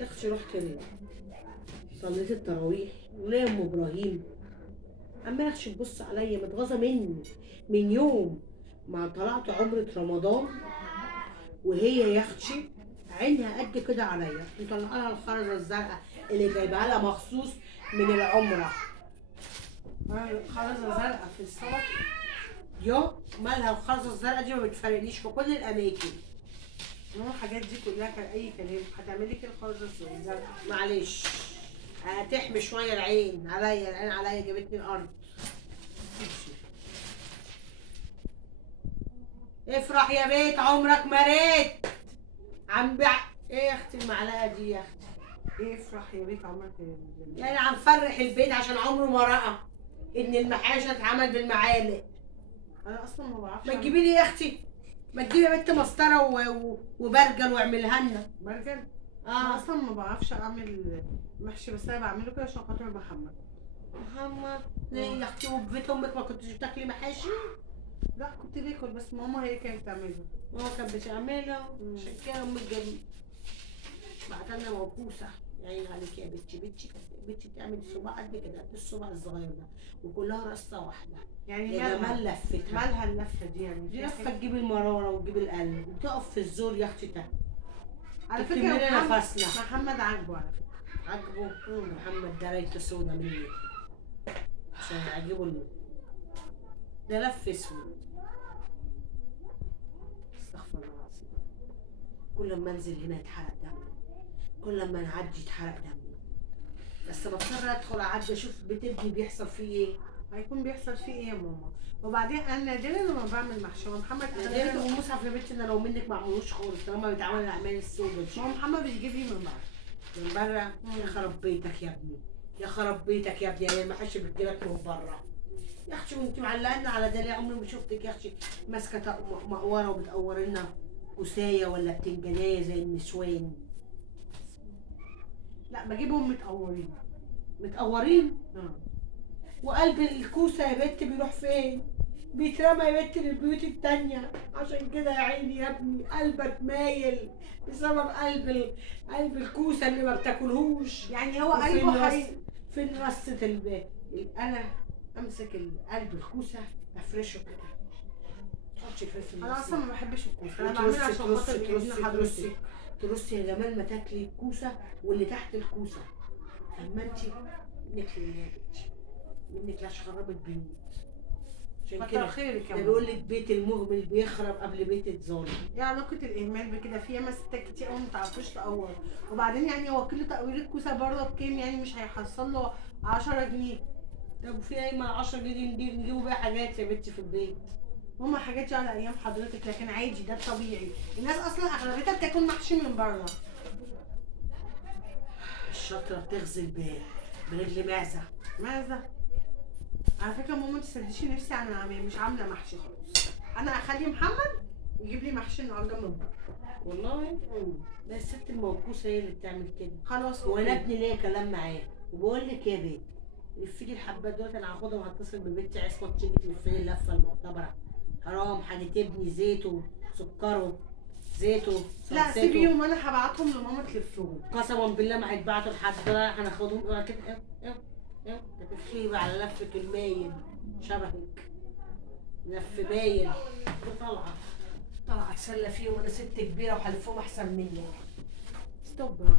يا اختي رحت صليت التراويح وليه ام ابراهيم عماله تبص عليا متغاظه مني من يوم ما طلعت عمره رمضان، وهي يا اختي عينها قد كده عليا، مطلعه لها الخرزه الزرقاء اللي جايبها لها مخصوص من العمره. خرزه زرقاء في الصلاه، يا مالها الخرزه الزرقاء دي ما بتفرقنيش في كل الاماكن. الحاجات دي كلها كان اي كلام. هتعملي كده الخرزه الزرقاء؟ معلش هتحمي شويه العين عليا، العين عليا جابتني الارض. افرح يا بيت عمرك ما ريت عم ايه يا اختي المعلقه دي يا اختي؟ ايه افرح يا بيت عمرك يعني هنفرح البيت عشان عمره ما رأى ان المحاشة اتعمل بالمعالق. انا اصلا ما بعرفش. ما تجيبي لي يا اختي، ما تجيبي يا بنت مسطره وبرجل واعملها لنا. برجل؟ انا اصلا ما بعرفش اعمل محشي، بس انا بعمله كده عشان خاطر محمد. محمد ليه يا اختي؟ وفي بيت امك ما كنتش بتاكلي محاشي؟ لا كنت باكل، بس ماما هي كانت بتعمله. ماما كانت بتعملها عشان كده امك بعتلنا موكوسه. يا عيني عليك يا بنتي، بنتي بتعمل صباع قد كده، قد الصباع الصغير ده، وكلها رصه واحده. يعني يا جمال لفتها. مالها اللفه دي؟ يعني دي لفه تجيب المراره وتجيب القلب وتقف في الزور يا اختي. على فكره محمد عاجبه، على فكره عاجبه. محمد ده ريته سودا مني عشان يعجبه ده لف اسود. استغفر الله العظيم، كل ما انزل هنا يتحرق دمي، كل ما نعدي يتحرق دمي، بس بضطر ادخل اعدي اشوف بيت ابني بيحصل فيه ايه. هيكون بيحصل فيه ايه يا ماما؟ وبعدين انا نادرا لما بعمل محشي. هو محمد نادرا والمصحف يا بنتي، انا لو منك ما اعملوش خالص طالما بيتعمل الاعمال السوداء دي. هو محمد بيجيب لي من بره. من بره؟ يا خرب بيتك يا ابني، يا خرب بيتك يا ابني، يعني المحاشي بتجيلك من بره يا اختي؟ وانت معلقنا على ده ليه؟ عمري ما شفتك يا اختي ماسكه مقوره وبتقوري لنا كوسايه ولا بتنجانيه زي النسوان. لا بجيبهم متقورين. متقورين؟ وقلب الكوسه يا بنت بيروح فين؟ بيترمى يا بنت للبيوت التانية. عشان كده يا عيني يا ابني قلبك مايل بسبب قلب الكوسه اللي ما بتاكلهوش. يعني هو قلبه حقيقي. فين رصة انا امسك قلب الكوسه افرشه كده، تحطي الفلفل. انا اصلا ما بحبش الكوسه، انا بعملها عشان خاطر ابن حضرتك. ترصي يا جمال ما تاكلي الكوسه واللي تحت الكوسه. اما انت منك لله يا بنتي، منك لاش خربت بيوت. عشان كده خيرك يا ماما. بيقول لك بيت المهمل بيخرب قبل بيت الظالم. ايه علاقه الاهمال بكده؟ في ياما ستات كتير قوي ما تعرفوش تقور. وبعدين يعني هو كل تقوير الكوسه بره بكام؟ يعني مش هيحصل له 10 جنيه. طب وفي ايه؟ ما 10 جنيه نجيبوا بيها حاجات يا بنتي في البيت. هما حاجات دي على ايام حضرتك، لكن عادي ده الطبيعي. الناس اصلا اغلبيتها بتاكل محشي من بره. الشاطره بتغزل برجل معزه. معزه؟ على فكره ماما ما تصدقيش نفسي انا مش عامله محشي خالص. انا اخلي محمد يجيب لي محشي النهارده من بره. والله ده الست الموكوسه هي اللي بتعمل كده. خلاص وانا ابني ليا كلام معاه وبقول لك يا بيت لفي لي الحبات دول، انا هاخدها وهتصل ببنتي عصمت تيجي تلفي لي اللفه المعتبره. حرام هنتبني زيته سكره زيته لا سيبيهم، انا هبعتهم لماما تلفهم. قسما بالله ما هيتبعتوا لحد دول، هناخدهم كده. ايوه تتخيبي على لفه المايل شبهك، لف مايل وطالعه اتسلى فيهم. انا ست كبيره وهلفهم احسن مني. ستوب.